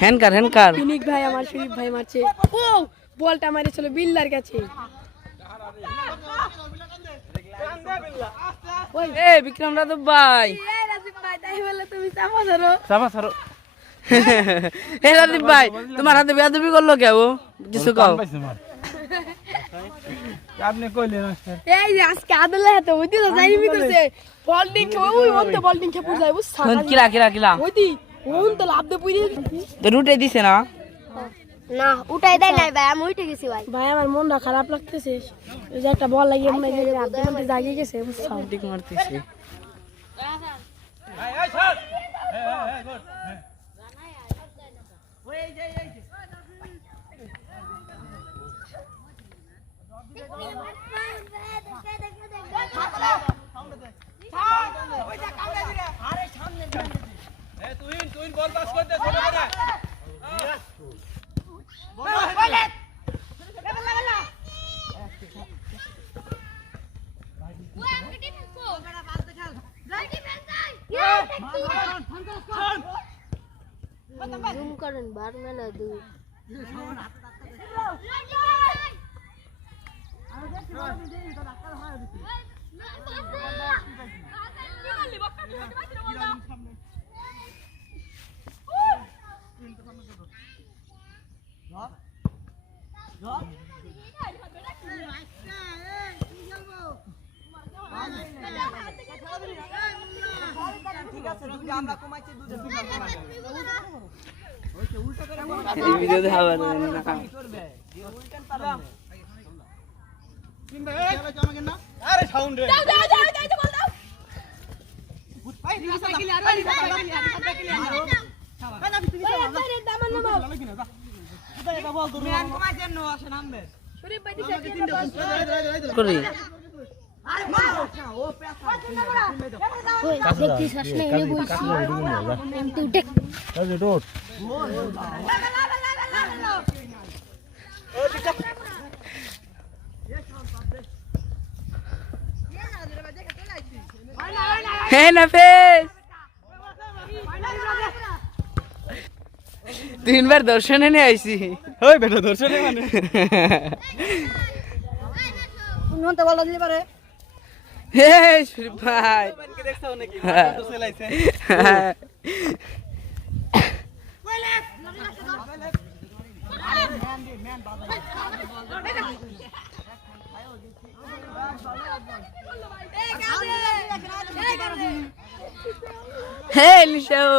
হ্যান্ডকার ফিনিক ভাই আমার শরীফ ভাই মারছে ও বলটা মারেছিল বিল্লার কাছে এ বিক্রম রাজব ভাই তাই বলে তুমি চাপা ধরো হে রাজীব ভাই তোমার হাতে বেয়াদবি করলো কেউ কিছু কও আপনি কইলেন এই যে আজকে আদলে হাতে ওইদি তো যাইবি করছে বলটিং ওই ওনতে বলটিং খেপু যায় বুঝছা কিরা ওইদি ওন তো লাভ দে পুইরে তো রুটে দিছে না না উঠাই দেয় নাই ভাই আমি উঠে গেছি ভাই ভাই আমার মনটা খারাপ লাগতেছে এই যে একটা বল লাগিয়ে মনে হয় হাত দিয়ে জাগিয়ে গেছে বুঝছো ঠিক মারতেছে তুই বল পাস করতে ছোট করে জুম করেন বার মেলা দু এই ভিডিও দেখাবার না আরে সাউন্ড রে করি দেখছিস আসলে এনে বলছি কিন্তু উঠে হে নাফেস তিনবার দর্শনে নিয়ে আইছি ওই বেটা দর্শনে মানে কোনটা বল দিলি পারে হে শরীফ ভাই মানকে দেখছাও নাকি তো চালাইছে হে লিশাও